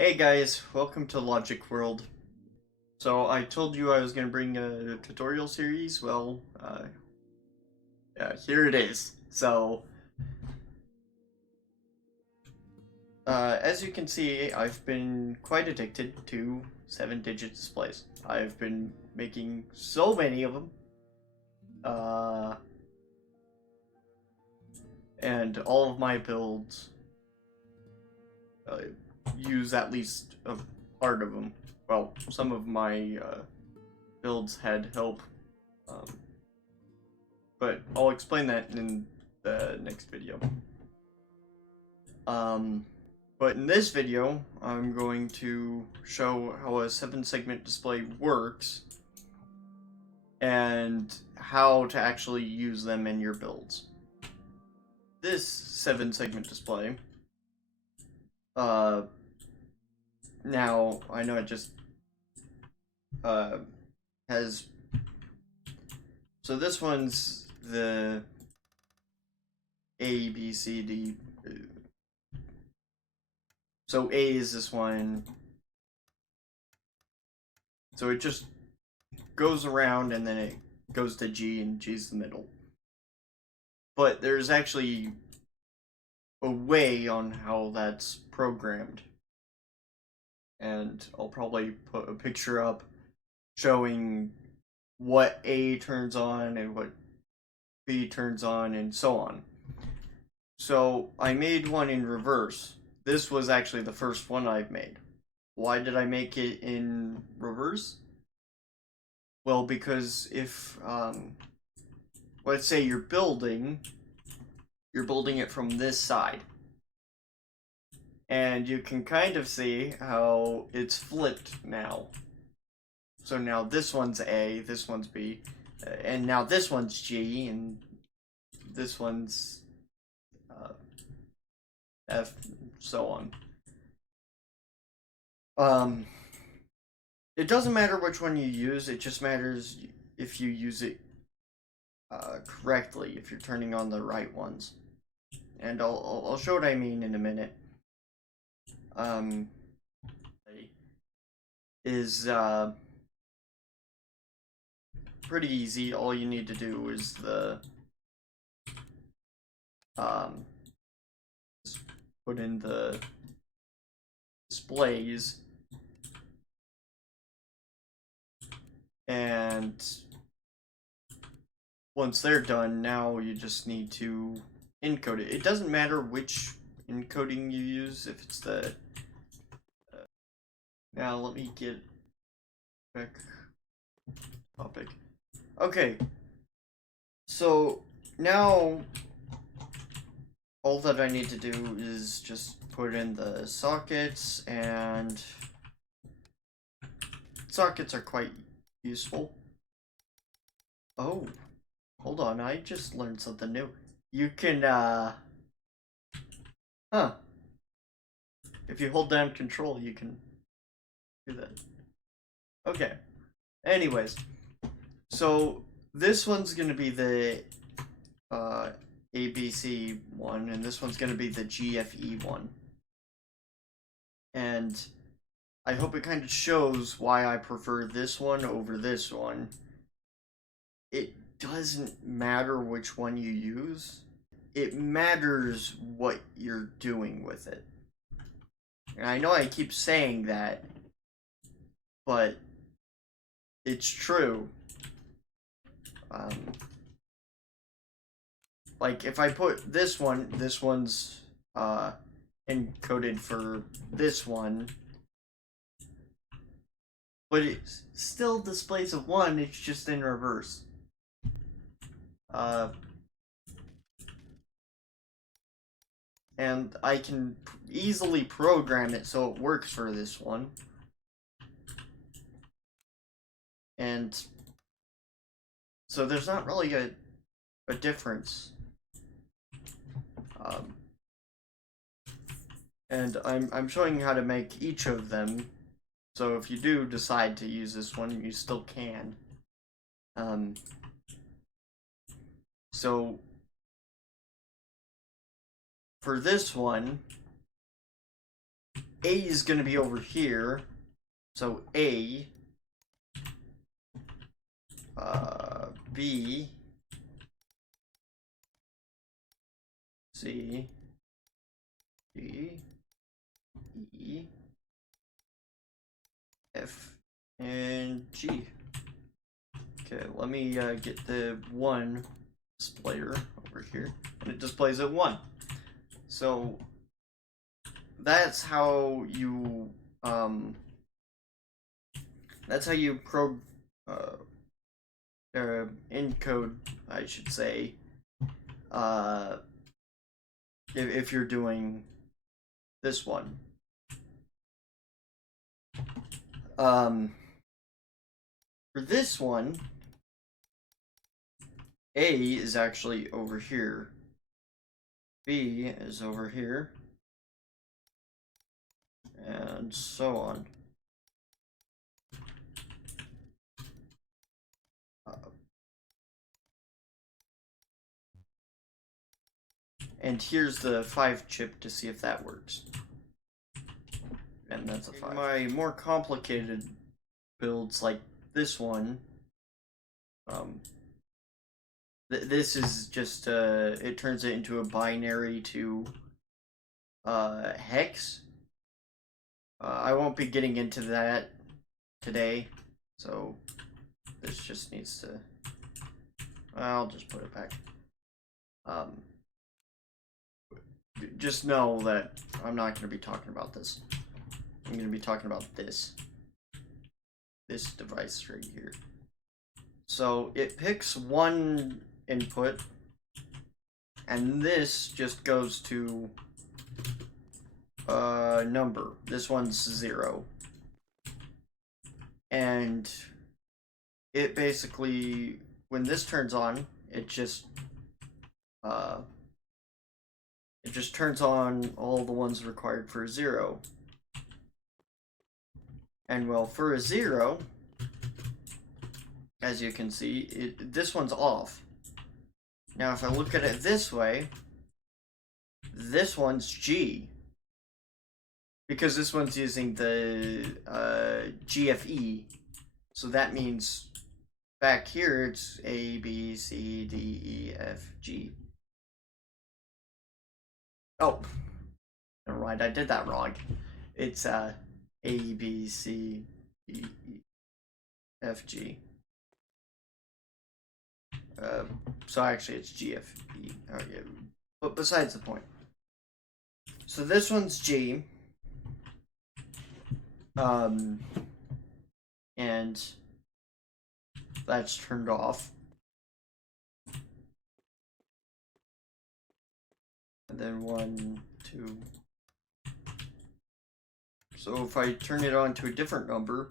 Hey guys, welcome to Logic World. So I told you I was going to bring a tutorial series. Well, yeah, here it is. So, as you can see, I've been quite addicted to 7-digit displays. I've been making so many of them. And all of my builds uh, use at least a part of them. Well, some of my builds had help. Um, but I'll explain that in the next video. But in this video, I'm going to show how a 7-segment display works and how to actually use them in your builds. This 7-segment display, now I know it just has. So this one's the A, B, C, D. So A is this one. So it just goes around and then it goes to G and G's the middle. But there's actually a way on how that's programmed. And I'll probably put a picture up showing what A turns on and what B turns on and so on. So I made one in reverse. This was actually the first one I've made. Why did I make it in reverse? Well, because if, let's say you're building it from this side. And you can kind of see how it's flipped now. So now this one's A, this one's B, and now this one's G, and this one's F, so on. It doesn't matter which one you use, it just matters if you use it correctly, if you're turning on the right ones. And I'll show what I mean in a minute. Is pretty easy. All you need to do is put in the displays, and once they're done, now you just need to encode it. It doesn't matter which encoding you use, if it's the now let me get back topic. Okay, so now all that I need to do is just put in the sockets, and sockets are quite useful. Oh, hold on, I just learned something new. You can, if you hold down control, you can do that. Okay, anyways, so this one's gonna be the, ABC one, and this one's gonna be the GFE one. And I hope it kind of shows why I prefer this one over this one. It doesn't matter which one you use. It matters what you're doing with it. And I know I keep saying that, but it's true. Like if I put this one's encoded for this one, but it still displays a 1, it's just in reverse. And I can easily program it so it works for this one. And so there's not really a difference. And I'm showing you how to make each of them. So if you do decide to use this one, you still can. So for this one, A is going to be over here. So A, B, C, D, E, F, and G. Okay, let me get the 1 displayer over here, and it displays at 1. So that's how you encode, I should say, if you're doing this one. For this one, A is actually over here. B is over here. And so on. And here's the 5 chip to see if that works. And that's a 5. My more complicated builds like this one, this is just, it turns it into a binary to hex. I won't be getting into that today, so this just needs to, I'll just put it back. Just know that I'm not going to be talking about this. I'm going to be talking about this device right here. So it picks 1 input, and this just goes to number. This one's 0. And it basically, when this turns on, it just turns on all the ones required for a 0. And well, for a 0, as you can see, this one's off. Now if I look at it this way, this one's G. Because this one's using the GFE. So that means back here it's A, B, C, D, E, F, G. Oh, never mind, I did that wrong. It's A, B, C, D, E, F, G. So actually it's GFE. Oh, yeah. But besides the point. So this one's G. And that's turned off. And then 1, 2. So if I turn it on to a different number,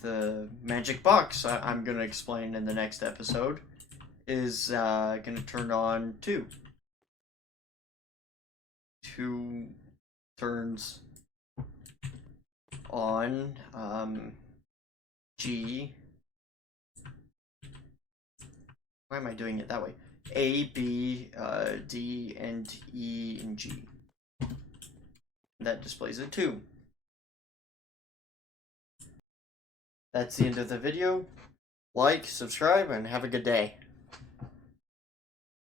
the magic box I'm going to explain in the next episode is going to turn on 2. 2 turns on G. Why am I doing it that way? A, B, D, and E, and G. That displays a 2. That's the end of the video. Like, subscribe, and have a good day.